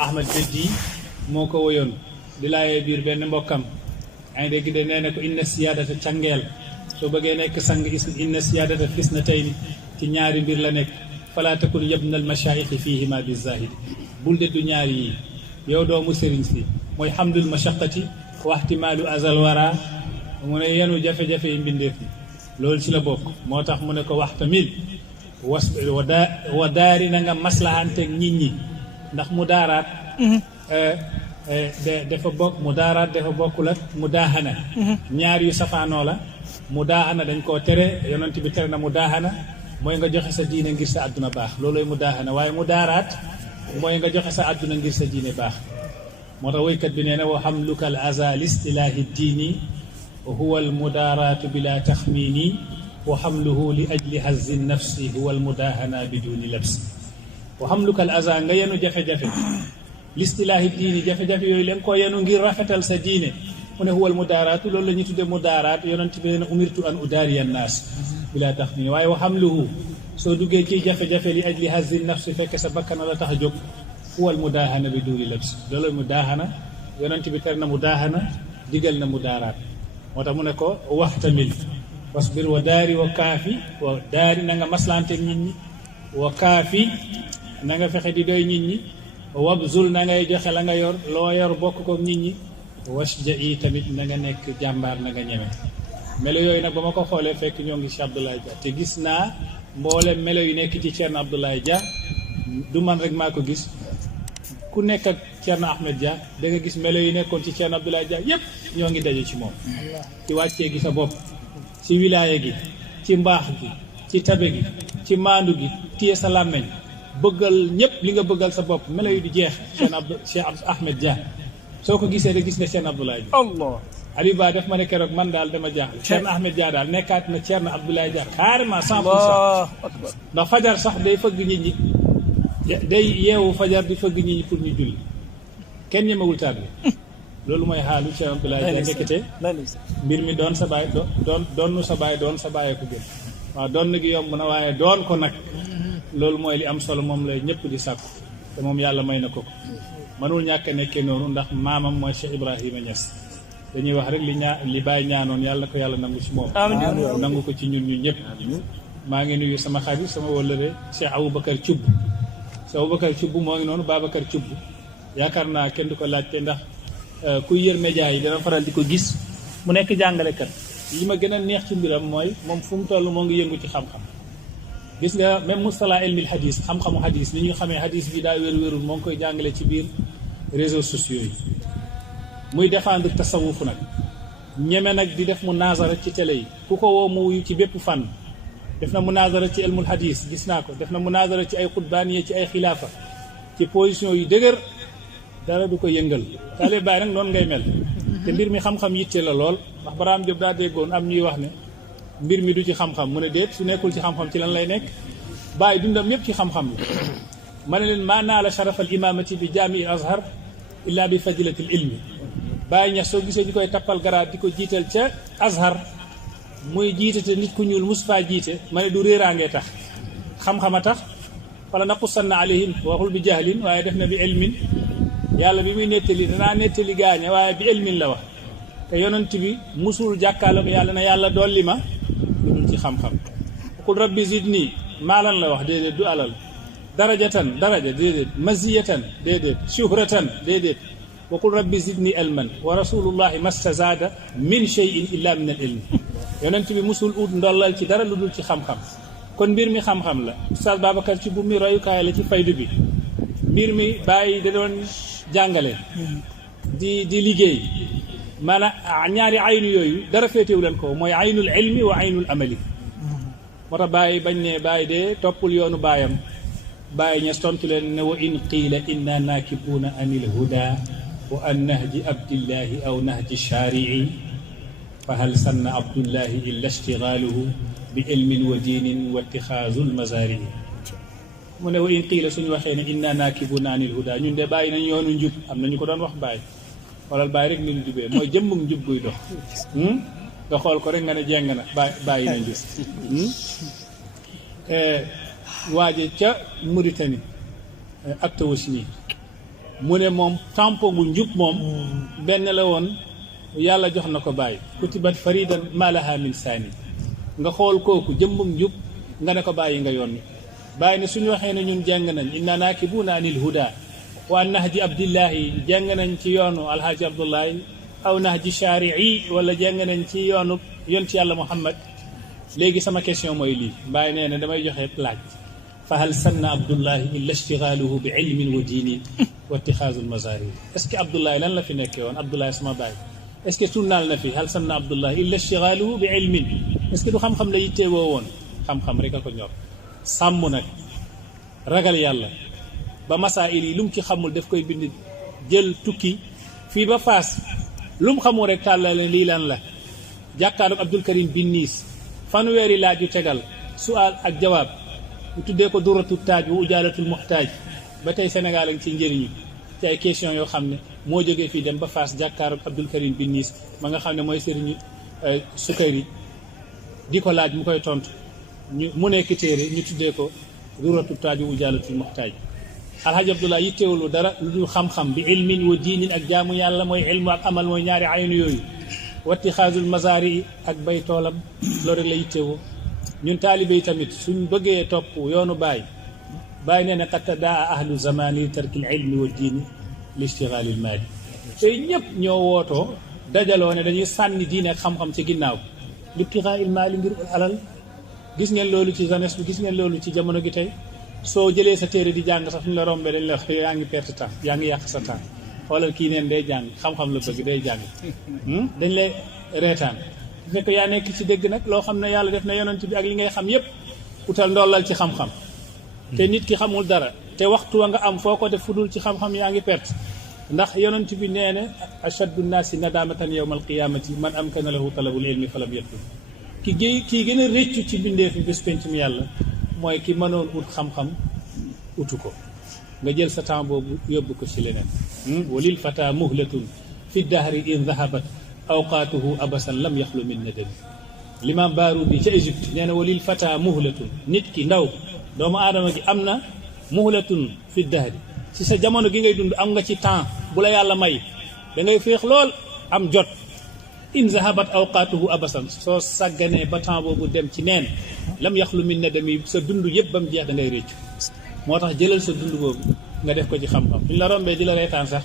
Ahmad Beddi moo ko woyoon di laayee biir benn mbokkam yaa ngi dégg de nee na ko inna siyaadata cangeel soo bëggee nekk sang inna siyaadata fis na tey ni ci ñaari mbir la nekk fala takun yabna al mashaayixi fihima bi zahidi bul de du ñaari yi yow doomu sëriñ si mooy hamdul mashaqati waxtimaalu azal wara mu ne yenu jafe-jafe yi mbindeef yi loolu ci la bokk moo tax mu ne ko waxtamil wa daari na nga maslahanteeg nit ñi ndax mu daaraat dafa bokk mu daaraat dafa bokkul ak mu daaxana ñaar yu safaanoo la mu daaxana dañ koo tere yonent bi tere na mu daaxana mooy nga joxe sa diine ngir sa àdduna baax loolooy mu daaxana waaye mu daaraat mooy nga joxe sa àdduna ngir sa diine baax moo tax woykat bi nee na wa hamluka al aza listilaahi diini huwa al mudaaraatu bila taxmiini wa hamluhu li ajli hazzi nafsi huwa al mudaahana biduni labsi wa hamluka al aza nga yenu jafe-jafe listilaahi diini jafe-jafe yooyu leen ko yenu ngir rafetal sa diine mu ne huwa al mudaaraatu loolu la ñu tudde mudaaraat yonent bi nee na umirtu an udaariya annaas bila taxmiini waaye wa hamluhu soo duggee ci jafe-jafe li ajli hazzi nafsi fekk sa bakkan la tax a jóg huwal mudaahana bi duuni labs loolu mudaahana yonent bi tere na mudaahana digal na mudaaraat moo tax mu ne ko waxtamil wasbir wa daari wa kaafi wa daari na nga maslante nit ñi wa kaafi na nga fexe di doy nit ñi wabzul na ngay joxe la nga yor loo yor bokk ko nit ñi wasja yi tamit na nga nekk jàmbaar na nga ñeme melo yooyu nag ba ma ko xoolee fekk ñoo ngi Cheikh Abdoulaye Dia te gis naa mboolem melo yu nekk ci Thierno Abdoulaye Dia du man rek maa ko gis ku nekk ak Thierno Ahmed Dia da nga gis melo yi nekkoon ci Thierno Abdoulaye Dia yépp ñoo ngi daje ci moom ci wàccee gi sa bopp ci wilaaya gi ci mbaax gi ci tabe gi ci maandu gi téye sa làmmeñ bëggal ñépp li nga bëggal sa bopp melo yu di jeex Cheikh Ahmed Dia soo ko gisee rek gis nga Thierno Abdoulaye Dia Allah Aliou Ba def ma ne keroog man daal dama jaaxle Thierno Ahmed Dia daal nekkaat na Thierno Abdoulaye Dia carrément 100% ndax fajar sax day fëgg nit ñi day yeewu fajar di fëgg nit ñi pour ñu julli kenn ñemewul tàbbi loolu mooy xaalu Thierno Abdoulaye Dia nekkite mbir mi doon sa baay doon sa baay doon sa baay ko gën waaw doon na gi yomb na waaye doon ko nag loolu mooy li am solo moom lay ñëpp di sàkku te moom yàlla may na ko ko mënul ñàkk a nekkee noonu ndax maamam mooy Cheikh Ibrahima Niass dañuy wax rek li Baye ñaanoon yàlla ko yàlla nangu ci moom nangu ko ci ñun ñëpp maa ngi nuyu sama xarit sama wëllëre Cheikh Aboubacar Thioub Cheikh Aboubacar Thioub moo ngi noonu Babacar Thioub yaakaar naa kenn du ko laajte ndax kuy yër média yi dana faral di ko gis mu nekk jàngalekat li ma gën a neex ci mbiram mooy moom fu mu toll moo ngi yëngu ci xam-xam gis nga même mustala ilmil hadis xam-xamu hadis ni ñu xamee hadis bi daa wér-wérul moo ngi koy jàngale ci biir réseaux sociaux yi muy défendre tasawuf nag ñeme nag di def munazara ci télé yi ku ko woo mu wuyu ci bépp fànn def na munazara ci ilmul hadis gis naa ko def na munazara ci ay xutbaaniye ci ay xilaafa ci position yu dëgër dara du ko yëngal taale baay nag noonu ngay mel te mbir mi xam-xam yitte la lool ndax Baraam Diop daa déggoon am ñuy wax ne mbir mi du ci xam-xam mu ne déet su nekkul ci xam-xam ci lan lay nekk bàyyi dundam yépp ci xam-xam la ma ne leen maa naa la sharaf al imamati bi jaami azhar illa bi fadilati l ilmi bàyyi ñax soo gisee ñu koy tappal garaat di ko jiital ca azhar muy jiite te nit ku ñuul mus faa jiite ma ne du réeraangee tax xam-xam a tax wala naqussanna alayhim waxul bi jahlin waaye def na bi ilmin yàlla bi muy nettali danaa nettali gaañe waaye bi ilmin la wax te yonent bi musul jàkkaarloog yàlla na yàlla dolli ma lu dul ci xam-xam qul rabbi zidni maalan la wax déedéet du alal darajatan daraja déedéet maziyatan déedéet shuhratan déedéet wa qul rabbi zidni ilman wa rasulullahi mastazaada min shay'in illa min al ilm yonent bi musul ut ndollal ci dara lu dul ci xam-xam kon mbir mi xam-xam la Oustaz Babacar ci bu mi royukaay la ci faydu bi mbir mi bàyyi da doon jàngale di liggéey maanaam ñaari aynu yooyu dara féetewu leen ko mooy aynul ilmi wa aynul amali moo tax bàyyi bañ ne bàyyi de toppul yoonu baayam bàyyi ñes tontu leen ne wa in qiila inna naakibuuna anil huda wa an nahji abdillahi aw nahji shaari'i fa hal sanna abdullahi illa ishtigaaluhu bi ilmin wa diinin wa itixaazul mazaari mu ne wa in qiila suñu waxee ne inna naakibuuna anil huda ñun de bàyyi nañ yoonu njub am na ñu ko doon wax bàyyi xoolal bàyyi rek ni ñu jubee mooy jëmmum njub guy dox nga xool ko rek nga ne jeng na bàyyi na njub waaje ca Mauritanie ak Tawasini mu ne moom tampo gu njub moom benn la woon yàlla jox na ko bàyyi kutibat faridan malaha min saani nga xool kooku jëmmum njub nga ne ko bàyyi nga yoon bàyyi ne suñu waxee ne ñun jàng nañ inna naakibuuna anil huda wa an nahji abdillahi jàng nañ ci yoonu alhaaji abdullahi aw nahji shari'i wala jàng nañ ci yoonu yonti yàlla muhammad léegi sama question mooy lii bàyyi nee na damay joxe laaj fa hal sanna abdullahi illa ishtigaaluhu bi ilmin wa diinin wa itixaazul mazaari est-ce que abdullahi lan la fi nekkee woon abdullahi sama bàyyi est-ce que sunnaal na fi hal sanna abdullahi illa ishtigaaluhu bi ilmin est-ce que du xam-xam la yitteewoo woon xam-xam rek a ko ñor sàmm nag ragal yàlla ba masaa'il yi lu mu ci xamul daf koy bind jël tukki fii ba Faas lu mu xamul rek tàllale lii lan la jàkkaaru Abdul Karim bin Niis fanweeri laaj yu tegal su'aal ak jawaab ñu tuddee ko duratu taaj bu ujaalatul muhtaaj ba tey Sénégal ak ci njëriñu ci ay question yoo xam ne moo jógee fii dem ba Faas jàkkaaru Abdul Karim bin Niis ma nga xam ne mooy sëriñu Sukayri di ko laaj mu koy tontu mu nekk téere ñu tuddee ko duratu taaj bu ujaalatul muhtaaj alhaji Abdullah yittewulu dara lu dul xam-xam bi ilmin wa diinin ak jaamu yàlla mooy ilmu ak amal mooy ñaari aynu yooyu watti xaasul mazaari ak bay toolam loolu rek la yittewoo ñun taalibe yi tamit suñ bëggee topp yoonu Baay nee na qad tadaa ahlu zamani li tarkil ilmi wa diini li ishtigaalil maali tey ñëpp ñoo wootoo dajaloo ne dañuy sànni diine ak xam-xam ci ginnaaw li ibtigaa'il maali ngir alal gis ngeen loolu ci jeunesse bi gis ngeen loolu ci jamono gi tey soo jëlee sa téere di jàng sax suñu la rombee dañ la wax yaa ngi perte temps yaa ngi yàq sa temps xoolal kii neen day jàng xam-xam la bëgg day jàng dañ lay reetaan bu fekk yaa nekk ci dégg nag loo xam ne yàlla def na yonent bi ak li ngay xam yépp utal ndollal ci xam-xam te nit ki xamul dara te waxtu wa nga am foo ko def fudul ci xam-xam yaa ngi perte ndax yonent bi nee na ashaddu nnaasi nadamatan yawma alqiyamati man amkana lahu talabul ilmi falam yatlub kii gën a réccu ci bindeefi bés penc mi yàlla mooy ki mënoon ut xam-xam utu ko nga jël sa temps boobu yóbbu ko ci leneen walil fata muhlatun fi dahri in dhahabat awqaatuhu abasan lam yaxlu min nadami l'imam Baarudi ca Égypte nee na walil fata muhlatun nit ki ndaw doomu aadama gi am na muhlatun fi dahri ci sa jamono gi ngay dund am nga ci temps bu la yàlla may da ngay féex lool am jot in zahabat awqaatuhu abasan soo sàgganee ba temps boobu dem ci neen lam yaxlu min nadami sa dund yëpp ba mu jeex da ngay réccu moo tax jëlal sa dund boobu nga def ko ci xam-xam buñ la rombee di la reetaan sax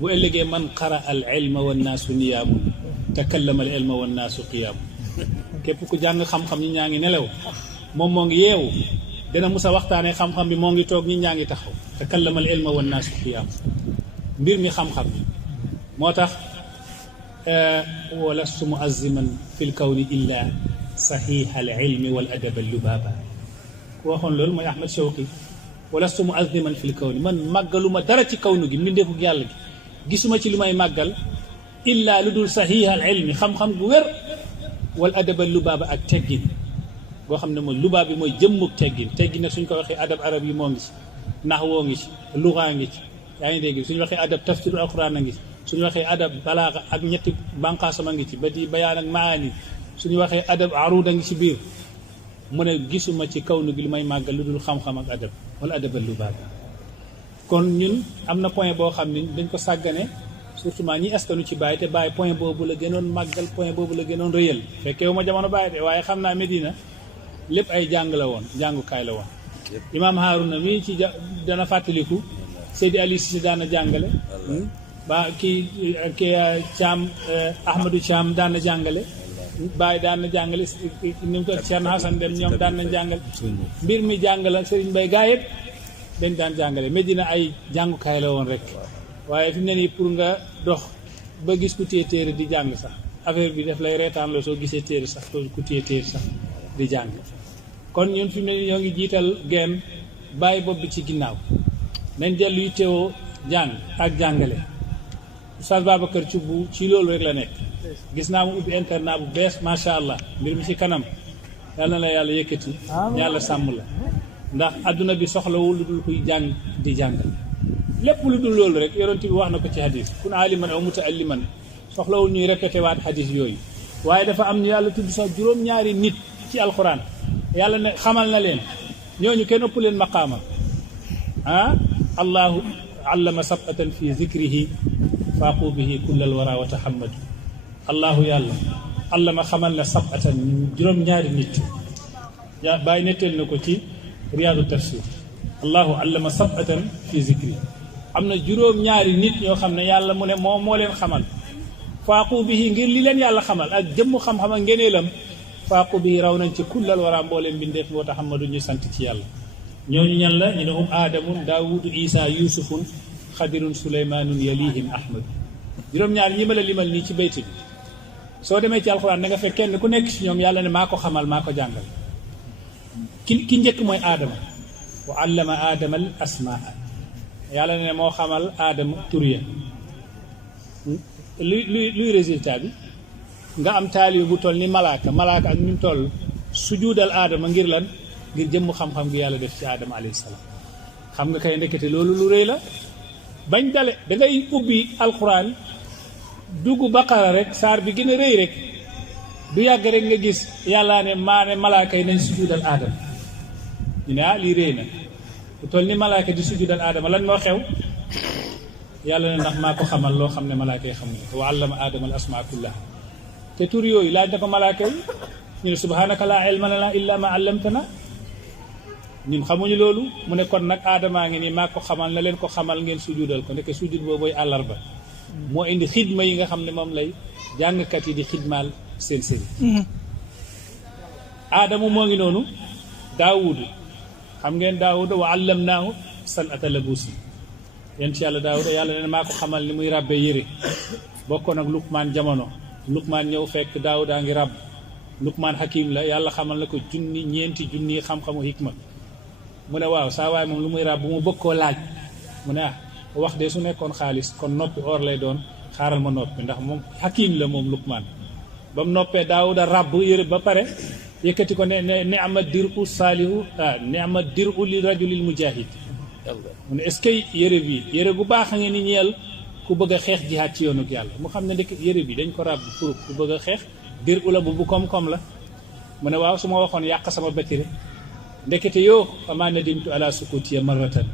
bu ëllëgee man qara al ilma wan naasu niyaamun takallama al ilma wan naasu qiyaamu képp ku jàng xam-xam ñi ñaa ngi nelaw moom moo ngi yeewu dina mus a waxtaanee xam-xam bi moo ngi toog ñi ñaa ngi taxaw takallama al ilma wan naasu qiyaamu mbir mi xam-xam moo tax walastu muazziman fi l kawni illa saxiixa al ilmi wal adab al lubaaba ku waxoon loolu mooy Ahmad Shawqi walastu muazziman fi l kawni man màggaluma dara ci kawnu gi mbindeefu yàlla gi gisuma ci lu may màggal illa lu dul saxiixa al ilmi xam-xam gu wér wal adab al lubaaba ak teggin boo xam ne mooy lubaab bi mooy jëmmug teggin teggin nag suñ ko waxee adab arab yi moo ngi ci naxwoo ngi ci lugaa ngi ci yaa ngi dégg suñu waxee adab tafsiru alquran a ngi ci suñu waxee adab balaaxa ak ñetti bànqaasam a ngi ci ba di bayaan ak maani suñu waxee adab aruud a ngi ci biir mu ne gisuma ci kawnu gi lu may màggal lu dul xam-xam ak adab wala adab al lubaab kon ñun am na point boo xam ne dañ ko sàggane surtout ñi askanu ci Baay te Baay point boobu la gënoon màggal point boobu la gënoon rëyal fekkee wu ma jamono Baay de waaye xam naa Medina lépp ay jàng la woon jàngukaay la woon imaam Haaruna mii ci dana fàttaliku Seydi Ali Cissé daana jàngale ba kii Thiam Ahmadou Thiam daan na jàngale Baay daan na jàngale ni mu ko Thierno Hassane Deme ñoom daan na jàngale mbir mi jàngala Serigne Mbaye gaa yëpp dañ daan jàngale Medina ay jàngukaay la woon rek waaye fi mu ne nii pour nga dox ba gis ku téye téere di jàng sax affaire bi daf lay reetaan la soo gisee téere sax soo ku téye téere sax di jàng kon ñun fi mu ne nii ñoo ngi jiital genn bàyyi bopp bi ci ginnaaw nañ dellu yu teewoo jàng ak jàngale Oustaz Babacar Thioub ci loolu rek la nekk gis naa mu ubbi internat bu bees macha allah mbir mi ci kanam yàlla na la yàlla yëkkati yàlla sàmm la ndax adduna bi soxlawul lu dul kuy jàng di jàngal lépp lu dul loolu rek yonent bi wax na ko ci hadis kun aliman aw mutaalliman soxlawul ñuy répété waat hadis yooyu waaye dafa am ñu yàlla tudd sax juróom-ñaari nit ci alquran yàlla ne xamal na leen ñooñu kenn ëpp leen maqaama allahu allama sab'atan fi zikrihi faaqu bihi kullal wara wa tahammadu allahu yàlla allama xamal na sab'atan juróom-ñaari nit yaa bàyyi netteel na ko ci riyaadu tafsir allahu allama sab'atan fi zikri am na juróom-ñaari nit ñoo xam ne yàlla mu ne moo leen xamal faaqu bihi ngir li leen yàlla xamal ak jëmm xam-xam ak ngeneelam faaqu bihi raw nañ ci kullal wara mbooleem bindeef wa tahammadu ñu sant ci yàlla ñooñu ñan la ñu ne aadamun daawudu isa yusufun xadirun suleymaanun yalihim ahmadu juróom-ñaar ñi ma la limal nii ci bayti bi soo demee ci alxuraan da nga fekk kenn ku nekk ci ñoom yàlla ne maa ko xamal maa ko jàngal ki njëkk mooy aadama wa allama aadama al asmaa yàlla ne moo xamal aadama tur ya luy résultat bi nga am taalibe bu toll ni malaaka ak ñu toll sujuudal aadama ngir lan ngir jëmm xam-xam gi yàlla def ci aadama alayhi salaam xam nga kay ndekete loolu lu rëy la bañ dale da ngay ubbi alxuraan dugg baqara rek saar bi gën a rëy rek du yàgg rek nga gis yàllaa ne maa ne malaaka yi nañ sujudal aadama ñu ne lii rëy na bu toll ni malaaka di sujudal aadama lan moo xew yàlla ne ndax maa ko xamal loo xam ne malaaka yi xamuñu ko wa allama aadama al asmaa kullaha te tur yooyu laaj na ko malaaka yi ñu ne subhanaka laa ilma lanaa illaa maa allamtanaa ñun xamuñu loolu mu ne kon nag aadamaa ngi nii maa ko xamal na leen ko xamal ngeen sujudal ko nekk sujud boobu mooy àllarba moo indi xidma yi nga xam ne moom lay jàngkat yi di xidmaal seen sëriñ aadama moo ngi noonu daawudu xam ngeen daawuda wa allamnaahu sanata labuusi yéen ci yàlla daawuda yàlla ne maa ko xamal ni muy ràbbee yére bokkoon ak luqmaan jamono luqmaan ñëw fekk daawudaa ngi ràbb luqmaan hakim la yàlla xamal na ko ñeenti junni xam-xamu hikma mu ne waaw saa waay moom lu muy ràbb bu mu bëgg koo laaj mu ne wax de su nekkoon xaalis kon noppi or lay doon xaaral ma noppi ndax moom hakim la moom luqmaan ba mu noppee daawuda ràbb yére ba pare yëkkati ko ne ni'ma diru saalihu ni'ma diru li rajulil mujahid mu ne est-ce que yére gu baax a ngeen ni ñeel ku bëgg a xeex jihaad ci yoonu yàlla mu xam ne ndek yére bi dañ ko ràbb pour ku bëgg a xeex diru la bu koom-koom la mu ne waaw su ma waxoon yàq sama batire ndekete yoo ama nadimtu ala sukutiya marratan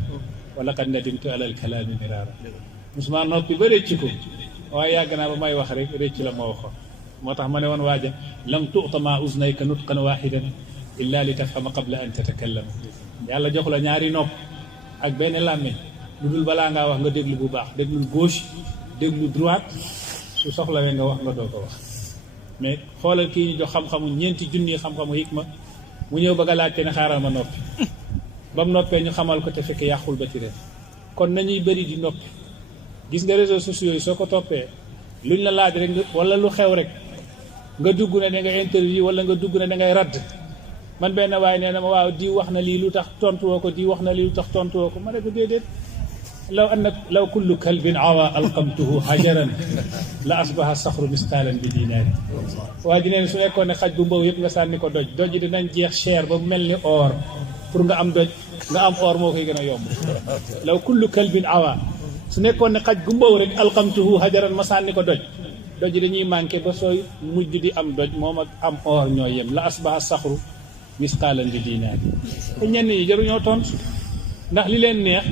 wala qad nadimtu ala alkalaami miraara musuma noppi ba rëcc ko waaye yàgg naa ba may wax rek rëcc la ma waxoon moo tax ma ne woon waaja lam tu'ta ma uznayka nutqan waaxidan illa li tafhama qabla an tatakallama yàlla jox la ñaari nopp ak benn làmmiñ lu dul balaa ngaa wax nga déglu bu baax déglul gauche déglu droite su soxlawee nga wax nga doo ko wax mais xoolal kii ñu jox xam-xamu ñeenti junni xam-xamu hikma mu ñëw bëgg a laajte ne xaaral ma noppi ba mu noppee ñu xamal ko te fekk yàqul ba ci ren kon nañuy bëri di noppi gis nga réseaux sociaux yi soo ko toppee luñ la laaj rek wala lu xew rek nga dugg ne da nga interview wala nga dugg ne da ngay radd man benn waaye nee na ma waaw di wax na lii lu tax tontu woo ko di wax na lii lu tax tontu woo ko ma ne ko déedéet law kullu kalbin awa alqamtuhu hajaran la asbaha saxru misqaalan bi dinaari waa ji neen su nekkoon ne xaj bu mbaw yëpp nga sànni ko doj doj yi dinañ jeex cher ba mel ni or pour nga am doj nga am or moo koy gën a yomb law kullu kalbin awa su nekkoon ne xaj gu mbaw rek alqamtuhu hajaran ma sànni ko doj yi dañuy manqué ba sooy mujj di am doj moom ak am or ñoo yem la asbaha saxru misqaalan bi dinaari te ñenn ñi jaruñoo tontu ndax li leen neex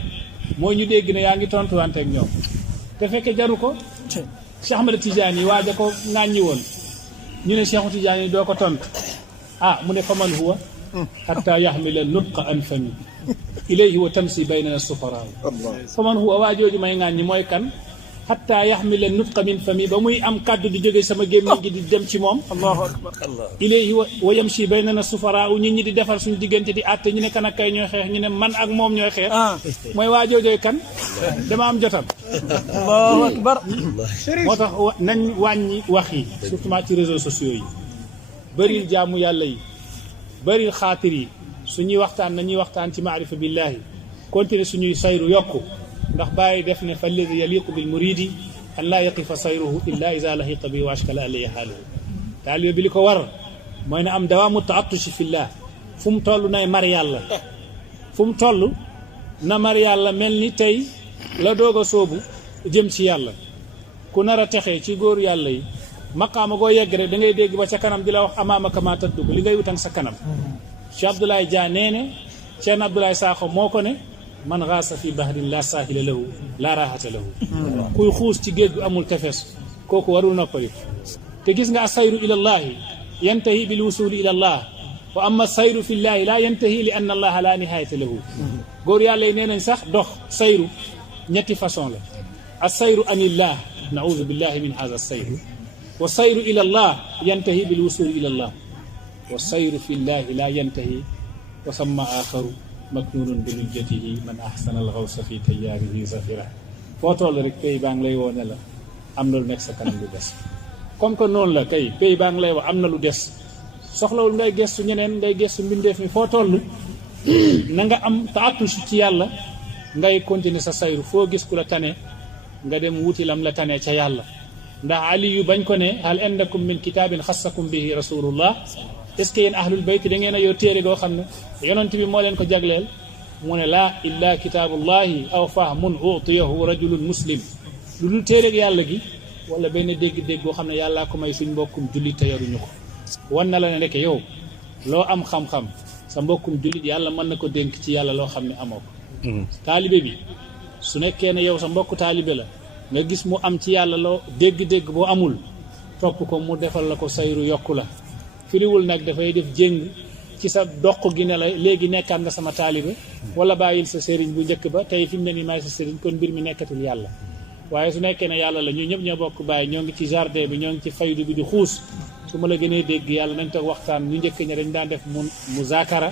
mooy ñu dégg ne yaa ngi tontuwante ak ñoom te fekke jaru ko Cheikh Ahmad Tidiane yi waaja ko ŋàññi woon ñu ne Cheikh Tidiane yi doo ko tontu mu ne faman huwa hatta yaxmila nutqa an fami ilayhi wa tamsi baynana sufaraa faman huwa waa jooju may ŋàññi mooy kan hatta yaxmila nutqa min fami ba muy am kàddu di jóge sama gémmiñ gi di dem ci moom allahu akbar ilayhi wa yamshi baynana sufaraa nit ñi di defar suñu diggante di àtte ñu ne kan ak kay ñooy xeex ñu ne man ak moom ñooy xeex mooy waa joojooy kan dama am jotam allahu akbar moo tax nañ wàññi wax yi surtout ci réseaux sociaux yi bëril jaamu yàlla yi bëril xaatir yi suñuy waxtaan nañuy waxtaan ci maarifa billahi continuer suñuy sayru yokku ndax bàyyi def ne fa alladi yaliqu bil muridi an laa yaqifa sayruhu illa iza lahiqa bi wa ashkala alayhi xaaluhu taalibe bi li ko war mooy ne am dawaamu taattushi fillah fu mu toll nay mar yàlla fu mu toll na mar yàlla mel ni tey la doog a soobu jëm ci yàlla ku nar a texee ci góor yàlla yi maqaama goo yegg rek da ngay dégg ba ca kanam di la wax amaamaka maa taddugu li ngay wutan sa kanam Cheikh Abdoulaye Dia nee ne Cheikh Abdoulaye Sakho moo ko ne man gaasa fi bahrin la saahila lahu la raahata lahu kuy xuus ci géej gu amul tefes kooku warul noppali te gis nga asayru ila llahi yantahi bil wusuli ila allah wa amma sayru fi llahi la yantahi li anna allaha la nihayata lahu góor yàlla yi nee nañ sax dox sayru ñetti façon la asayru anillah naudu billahi min hada sayru wa sayru ila allah yantahi bil wusuli ila allah wa sayru fi llahi la yantahi wa samma axaru maknunun bi nujjatihi man ahsana al gawsa fi tayaarihi zafira foo toll rek pays baa ngi lay woone la am na lu nekk sa kanam lu des comme que noonu la kay pays baa ngi lay wax am na lu des soxlawul ngay gestu ñeneen ngay gestu mbindeef mi foo toll na nga am taatush ci yàlla ngay continuer sa sayru foo gis ku la tane nga dem wuti lam la tane ca yàlla ndax ali yu bañ ko ne hal indakum min kitaabin xassakum bihi rasulullah est-ce que yéen ahlul bayt da ngeen a yor téere goo xam ne yonent bi moo leen ko jagleel mu ne laa illa kitaabullahi aw fahmun utiyahu rajulun muslim lu dul téere yàlla gi wala benn dégg-dégg goo xam ne yàllaa ko may suñ mbokkum jullit te yoruñu ko wan na la ne rek yow loo am xam-xam sa mbokkum jullit yàlla mën na ko dénk ci yàlla loo xam ne amoo ko taalibe bi su nekkee ne yow sa mbokk taalibe la nga gis mu am ci yàlla loo dégg-dégg boo amul topp ko mu defal la ko sayru yokku la firiwul nag dafay def jéng ci sa doq gi ne la léegi nekkaat nga sama taalibe wala bàyyil sa sëriñ bu njëkk ba tey fi mu ne nii maay sa sëriñ kon mbir mi nekkatul yàlla waaye su nekkee ne yàlla la ñu ñëpp ñoo bokk bàyyi ñoo ngi ci jardin bi ñoo ngi ci faydu bi di xuus su ma la gënee dégg yàlla nañ toog waxtaan ñu njëkk ña dañ daan def mu zaakara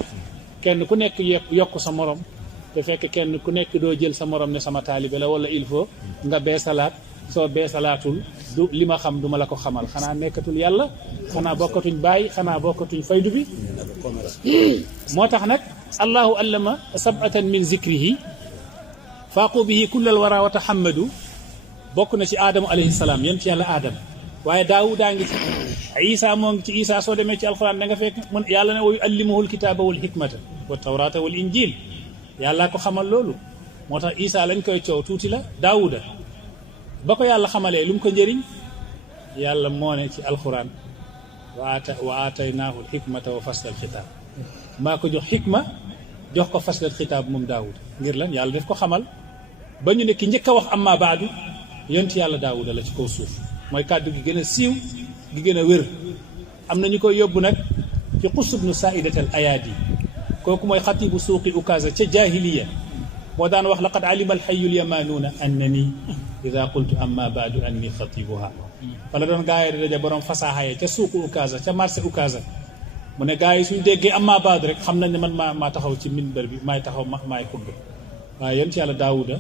kenn ku nekk yokk sa morom te fekk kenn ku nekk doo jël sa morom ne sama taalibe la wala il faut nga beesalaat soo beesalaatul du li ma xam du ma la ko xamal xanaa nekkatul yàlla xanaa bokkatuñ bàyyi xanaa bokkatuñ faydu bi moo tax nag allahu allama sab'atan min zikrihi faaqu bihi kullal wara wa tahammadu bokk na ci aadamu alayhi salaam yéen ci yàlla aadam waaye daawudaa ngi ci isa moo ngi ci isa soo demee ci alquran da nga fekk mun yàlla ne wa yuallimuhu alkitaba wal hikmata wa tawrata wal injil yàlla ko xamal loolu moo tax isa lañ koy coow tuuti la daawuda ba ko yàlla xamalee lu mu ko njëriñ yàlla moo ne ci alquran wa aataynaahu alhikmata wa fasla alxitaab maa ko jox xikma jox ko fasla alxitaab moom daawuda ngir lan yàlla def ko xamal ba ñu ne ki njëkk a wax amma baadu yonti yàlla daawuda la ci kaw suuf mooy kàddu gi gën a siiw gi gën a wér am na ñu koy yóbbu nag ci Quss ibnu Saa'idat al Ayaadi kooku mooy xatibu suuqi Ukaasa ca jaahiliya moo daan wax laqad alima alxayu lyamanuuna annani ida qultu amma baadu anni xatibuha wala doon gaa yi di daja borom fasaaxa ye ca suuqu Ukaasa ca marché Ukaasa mu ne gaa yi suñ déggee amma baadu rek xam nañ ne man maa taxaw ci minbar bi maay taxaw maay xutba waaye yonti yàlla daawuda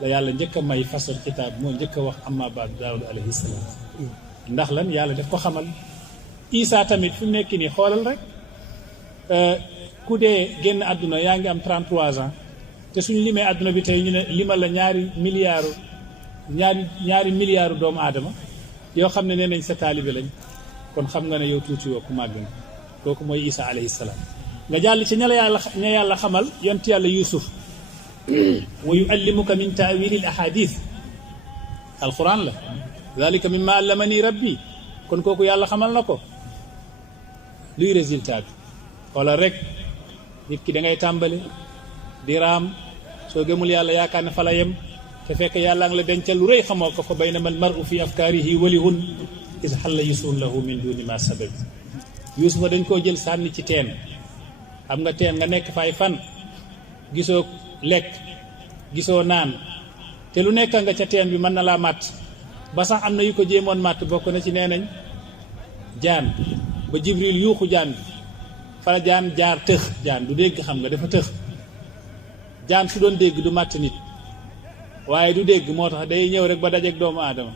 la yàlla njëkk a may fasal kitaab moo njëkk a wax amma baadu daawuda alayhi salaam ndax lan yàlla daf ko xamal Isa tamit fi mu nekk nii xoolal rek ku dee génn àdduna yaa ngi am 33 ans te suñu limee àdduna bi tey ñu ne limal la ñaari milliards doomu aadama yoo xam ne nee nañ sa taalibe lañ kon xam nga ne yow tuuti woo ku màgg nga kooku mooy Isa alayhi salaam nga jàll ci ña yàlla xamal yont yàlla Yuusuf wa yuallimuka min taawili al ahadith alquran la dalika mimma allamani rabbi kon kooku yàlla xamal na ko luy résultat bi wala rek nit ki da ngay tàmbali di raam soo gëmul yàlla yaakaar ne fa la yem te fekk yàlla ngi la dencal lu rëy xamoo ko fa baynama al mar'u fi afkaarihi walihun is xalla yusun lahu min duni ma sabab Yuusufa dañ koo jël sànni ci teen xam nga teen nga nekk fay fan gisoo lekk gisoo naan te lu nekk nga ca teen bi mën na laa màtt ba sax am na yu ko jéemoon màtt bokk na ci nee nañ jaan ba Jibril yuuxu jaan bi fa jaan jaar tëx jaan du dégg xam nga dafa tëx jaan su doon dégg du màtt nit waaye du dégg moo tax day ñëw rek ba dajeek doomu aadama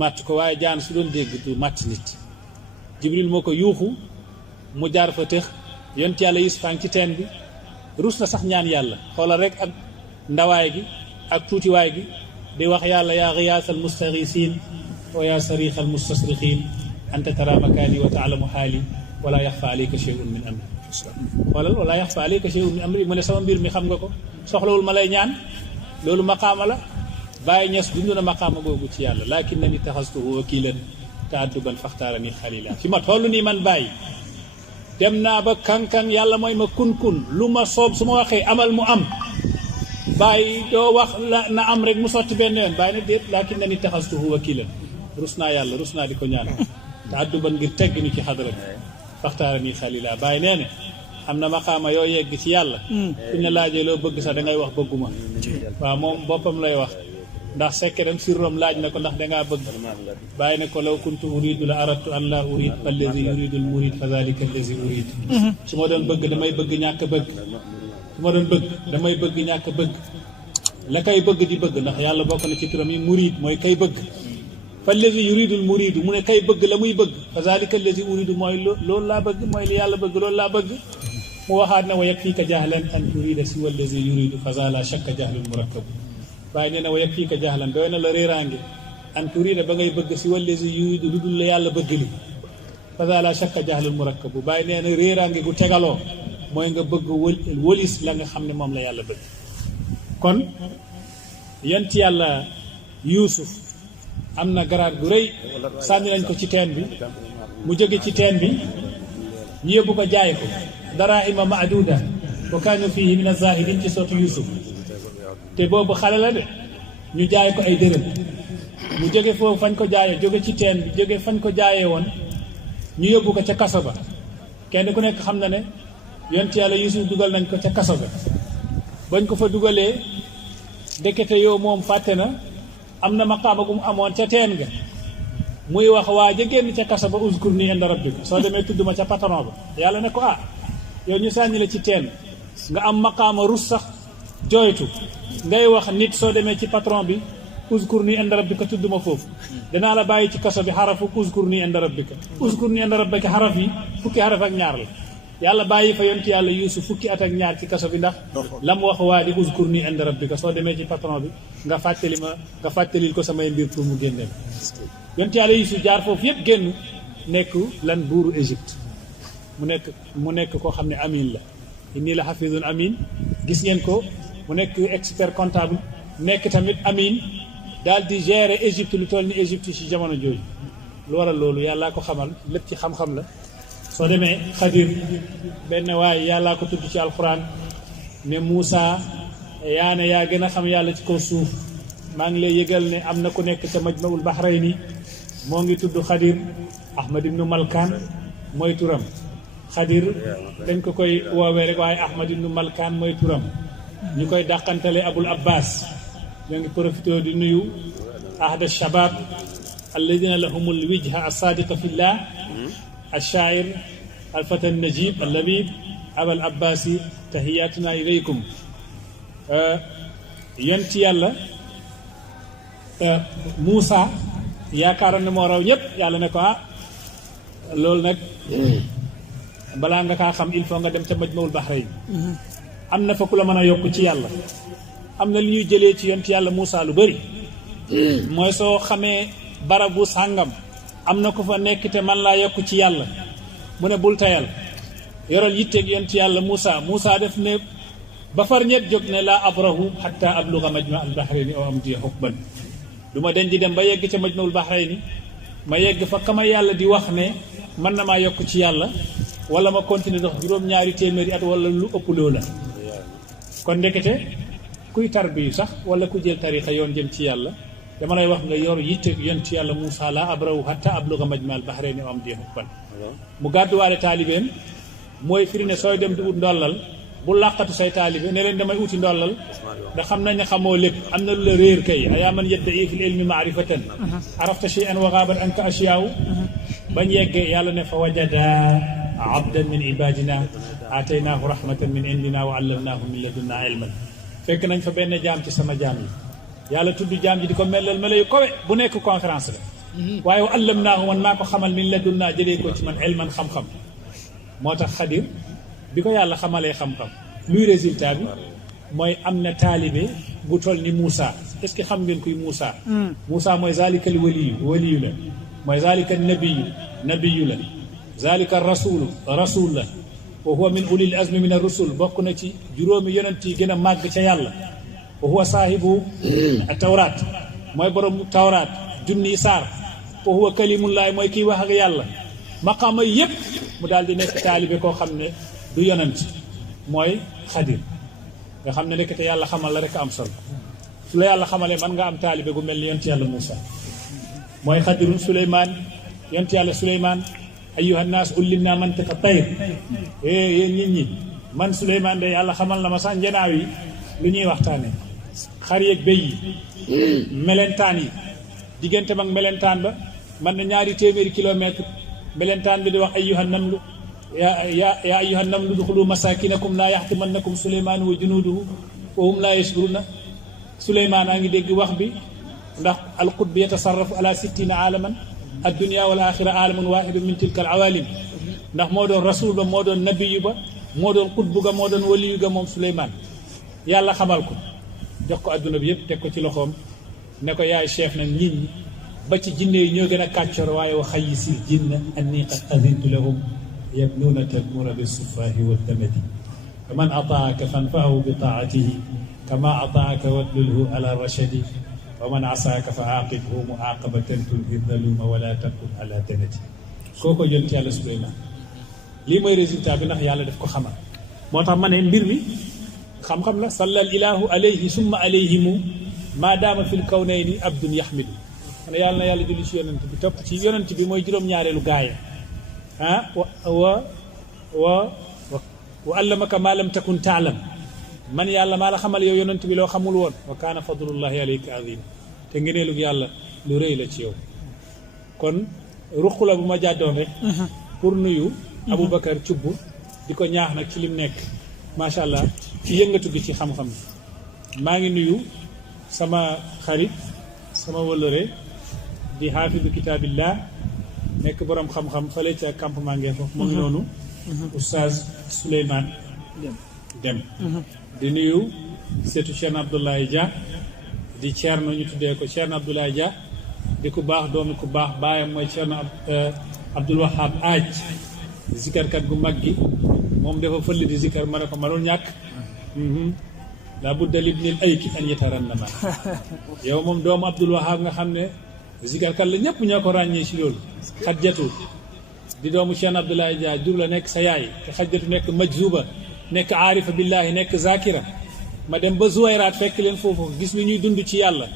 màtt ko waaye jaan su doon dégg du màtt nit Jibril moo ko yuuxu mu jaar fa tëx yont yàlla Yuusufa ci teen bi rus na sax ñaan yàlla xoolal rek ak ndawaay gi ak tuutiwaay gi di wax yàlla yaa giyaasal mustaxiisiin wa yaa sariixal mustasrixiin anta tara makaani wa taalamu xaali wala yaxfa alayka shay'un min amri xoolal wala yaxfa alayka shay'un min amri mu ne sama mbir mi xam nga ko soxlawul ma lay ñaan loolu maqaama la Baay Ñas dund na maqaama googu ci yàlla lakinnani taxastuhu wakiilan taadduban faxtaarani xalila fi ma toll nii man Baay dem naa ba kankan yàlla mooy ma kun lu ma soob su ma waxee amal mu am bàyyi doo wax la na am rek mu sotti benn yoon bàyyi na déet laakin na ni taxastuhu wakiilan rus naa yàlla rus naa di ko ñaan te adduban ngir tegg ñu ci xadara bi faxtaara nii xalila bàyyi nee ne am na maqaama yoo yegg ci yàlla kuñ la laajee loo bëgg sax da ngay wax bëgguma waaw moom boppam lay wax ndax sekkeram sirrom laaj na ko ndax dangaa bëgg bàyyi ne ko law kuntu uridu la aradtu an la urid fallazi yuridu al murid fa zalika allazi urid su ma doon bëgg damay bëgg ñàkk bëgg su ma doon bëgg damay bëgg ñàkk bëgg la kay bëgg di bëgg ndax yàlla bokk na ci turam yi murid mooy kay bëgg fallazi yuridu al murid mu ne kay bëgg la muy bëgg fa zalika allazi uridu mooy loolu laa bëgg mooy li yàlla bëgg loolu laa bëgg mu waxaat ne wa yakfiika jahlan an turida si wallazi yuridu fa za la shakka jahlul murakkab bàyyi nee na wa yakfiika jahlan doy na la réeraange an turida ba ngay bëgg si wallazi yuridu lu dul la yàlla bëgg li fa za la shakka jahlul murakkab bàyyi nee na réeraange gu tegaloo mooy nga bëgg wëlis la nga xam ne moom la yàlla bëgg kon yent yàlla yuusuf am na garaat gu rëy sànni nañ ko ci teen bi mu jóge ci teen bi ñu yóbbu ko jaay ko daraahima maaduda wa kaanu fiihi min azahidin ci sootu Yuusuf te boobu xale la de ñu jaay ko ay dërëm mu jóge foofu fañ ko jaayee jóge ci teen bi jóge fañ ko jaayee woon ñu yóbbu ko ca kaso ba kenn ku nekk xam na ne yonent yàlla Yuusuf dugal nañ ko ca kaso ba bañ ko fa dugalee ndekete yow moom fàtte na am na maqaama gu mu amoon ca teen ga muy wax waa ja génn ca kaso ba uzkur nii inda rabbika soo demee tudd ma ca patron ba yàlla ne ko yow ñu sànni la ci teen nga am maqaama rus sax jooytu ngay wax nit soo demee ci patron bi uzkur nii inda rabbika tudd ma foofu danaa la bàyyi ci kaso bi xarafu uzkur nii inda rabbika uzkur nii inda rabbika xaraf yi fukki xaraf ak ñaar la yàlla bàyyi fa yonti yàlla Yuusuf fukki at ak ñaar ci kaso bi ndax la mu wax waa di uzkur nii inda rabbika soo demee ci patron bi nga fàttalil ko samay mbir pour mu génneel yonti yàlla Yuusuf jaar foofu yëpp génn nekk lan buuru Égypte mu nekk koo xam ne amin la inni la xafizun amin gis ngeen ko mu nekk expert comptable nekk tamit amin daal di gérer Égypte lu toll ni Égypte ci jamono jooju lu waral loolu yàllaa ko xamal lépp ci xam-xam la soo demee Xadir benn waaye yàllaa ko tudd ci alxuraan ne Moussa yaa ne yaa gën a xam yàlla ci kaw suuf maa ngi lay yëgal ne am na ku nekk ca Majmaul Bahrayni moo ngi tudd Xadir Ahmad ibnu Malkaan mooy turam Xadir dañ ko koy woowee rek waaye Ahmad ibnu Malkaan mooy turam ñu koy dàqantale Abul Abbas ñoo ngi profité di nuyu ahda shabab alladina lahumul wijha asadiqa fillah alshair alfata alnajib allabib abal abbasi tahiyatuna ilaykum yonent yàlla Moussa yaakaaroon ne moo raw ñëpp yàlla ne ko loolu nag balaa nga kaa xam il faut nga dem ca Majmaul Bahrayn am na fa ku la mën a yokk ci yàlla am na lu ñuy jëlee ci yonent yàlla Moussa lu bëri mooy soo xamee barabu sàngam am na ku fa nekk te man laa yokk ci yàlla mu ne bul tayal yoral yitteeg yonent yàlla Moussa def ne ba far ñett jóg ne laa abrahu hatta abluga majma al bahrayni aw amdiya hukban du ma den di dem ba yegg ca Majmaul Bahrayni ma yegg fa kama yàlla di wax ne mën na maa yokk ci yàlla wala ma continuer dox juróom-ñaari téeméeri at wala lu ëpp loola kon ndekete kuy tarbiyu sax wala ku jël tarixa yoon jëm ci yàlla dama lay wax nga yor yitte yonent yàlla Moussa la abrahu hatta abluga majmal bahrayni aw amdiya hukban mu gàdduwaale taalibeem mooy firi ne sooy dem di ut ndollal bu làqatu say taalibe ne leen damay uti ndollal da xam nañ ne xamoo lépp am na lu la réer kay ayaa man yadda'i fil ilmi ma'rifatan arafta shay'an wa ghabat anka ashya'u bañ yeggee yàlla ne fa wajada abdan min ibadina ataynaahu rahmatan min indina wa allamnaahu min ladunna ilman fekk nañ fa benn jaam ci sama jaam yi yàlla tudd jaam ji di ko mellal mela yu kawe bu nekk conférence la waaye wa allamnaahu man maa ko xamal min ladunna jëlee ko ci man ilman xam-xam moo tax Xadir bi ko yàlla xamalee xam-xam luy résultat bi mooy am na taalibe bu toll ni Moussa est-ce que xam ngeen kuy Moussa Moussa mooy zalikal waliyu la mooy zalika nabiyu la zalika rasul la wa huwa min ulil azmi min ar-rusul bokk na ci juróomi yonent yi gën a màgg ca yàlla wa huwa saahibu tawraat mooy borom tawraat junni saar wa huwa kalimullahi mooy kiy wax ak yàlla maqaama yépp mu daal di nekk taalibe koo xam ne du yonent mooy Xadir nga xam ne nekkate yàlla xamal la rek am solo su la yàlla xamalee man nga am taalibe gu mel ni yonent yàlla Moussa mooy xadirun Suleymaan yonent yàlla Suleymaan ayyuhan naas ullimnaa mantiqa tayr yéen nit ñi man Suleymaan de yàlla xamal na ma sax njanaaw yi lu ñuy waxtaane xar yeeg béy yi melentaan yi diggante mag melentaan ba man na 2 téeméeri kilomètre melentaan bi di wax ayyuhan namlu yaa ayyuhan namlu duxulu masakinakum laa yaxtimannakum Suleymaan wa junuuduhu wa hum laa yashuruna Suleymaan a ngi dégg wax bi ndax alqutb yatasarrafu ala 60 aalaman addunia wal axira aalamun waaxidun min tilka al awalim ndax moo doon rasul ba moo doon nabiyu ba moo doon qutbu ga moo doon waliyu ga moom Suleymaan yàlla xamal ko jox ko adduna bi yëpp teg ko ci loxoom ne ko yaay chef nag nit ñi ba ci jinne yi ñoo gën a kàccor waaye wa xayyisil jinna anni qad azintu lahum yabnuuna tadmuura bisufaahi waddamati fa man ataaka fanfahu bi taatihi kama ataaka wadlulhu ala rachadi wa man asaaka fa aaqibhu muaqabatan tulhi daluma wala takun ala tanati kooko yonent yàlla Suleymaan lii mooy résultat bi ndax yàlla daf ko xamal moo tax ma ne mbir mi xam-xam la sallal ilahu alayhi summa alayhimu maadaama fil kawnayni abdun yaxmidu xane yàlla na yàlla julli ci yonent bi topp ci yonent bi mooy juróom-ñaareelu gaaya ah wa allamaka ma lam takun taalam man yàlla maa la xamal yow yonent bi loo xamul woon wa kaana fadlullahi alayka azim te ngëneelug yàlla lu rëy la ci yow kon ruq la bu ma jàddoon rek pour nuyu Aboubacar Thioub di ko ñaax nag ci lim nekk macha allah ci yëngatu gi ci xam-xam maa ngi nuyu sama xarit sama wëllëre di xaafidu kitaabillah nekk borom xam-xam fële ca campement ngeen foofu mu ngi noonu oustaz Souleymane Dem di nuyu seetu Cheikh Abdoulaye Dia di Thierno ñu tuddee ko Cheikh Abdoulaye Dia di ku baax doomi ku baax baayam mooy Thierno Abdoul Wahab Aaj zikarkat gu mag gi moom dafa fëlli di zikar ma ne ko mënul ñàkk la budda libnil ayki an yatarannama yow moom doomu Abdoul Wahab nga xam ne zikarkat la ñëpp ñoo ko ràññee ci loolu xajjatu di doomu Cheikh Abdoulaye Dia jur la nekk sa yaay te xajjatu nekk majzuba nekk aarifa billahi nekk zakira ma dem ba Zuwayraat fekk leen foofu gis li ñuy dund ci yàlla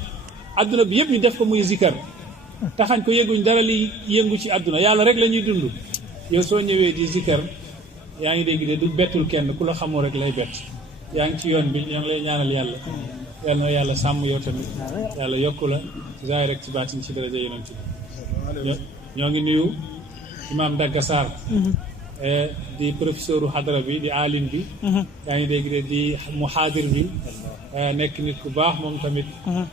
adduna bi yëpp ñu def ko muy zikar taxañ ko yëguñ dara li yëngu ci adduna yàlla rek la ñuy dund yow soo ñëwee di zikar yaa ngi dégg de du bettul kenn ku la xamoo rek lay bett yaa ngi ci yoon bi yaa ngi lay ñaanal yàlla yàlla na yàlla sàmm yow tamit yàlla yokku la ci zaahir rek ci baatin ci daraja yonent bi ñoo ngi nuyu imam Dagga Sarr di professeuru xadara bi di alim bi yaa ngi dégg de di muhaadir bi nekk nit ku baax moom tamit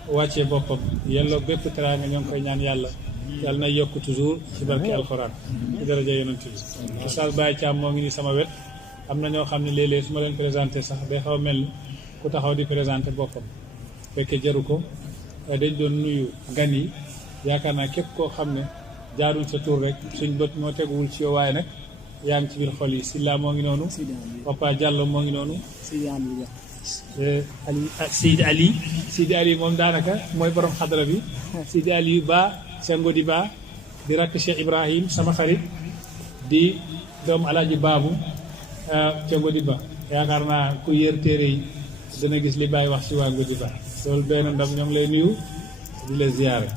wàccee boppam yelloo bépp teraanga ñoo ngi koy ñaan yàlla yàlla na yokk toujours ci barke alxuraan ci daraja yonent bi Oustaz Baye Thiam moo ngi ni sama wet am na ñoo xam ne léeg-léeg su ma leen présenté sax day xaw a mel ni ku taxaw di présenté boppam fekkee jaru ko dañ doon nuyu gan yi yaakaar naa képp koo xam ne jaaruñ sa tur rek suñ bët moo teguwul ci yow waaye nag yaa ngi ci biir xol yi Silla moo ngi noonu Papa Diallo moo ngi noonu Sidi Ali moom daanaka mooy borom xadara bi Sidi Ali yu Ba Sengo di Ba di rakk Cheikh Ibrahim sama xarit di doomu Alaaji Baabu Sengo di Ba yaakaar naa ku yër téere yi dana gis li Baay wax ci waa Ngodi Ba loolu benn ndam ñoo ngi lay nuyu di la ziyaare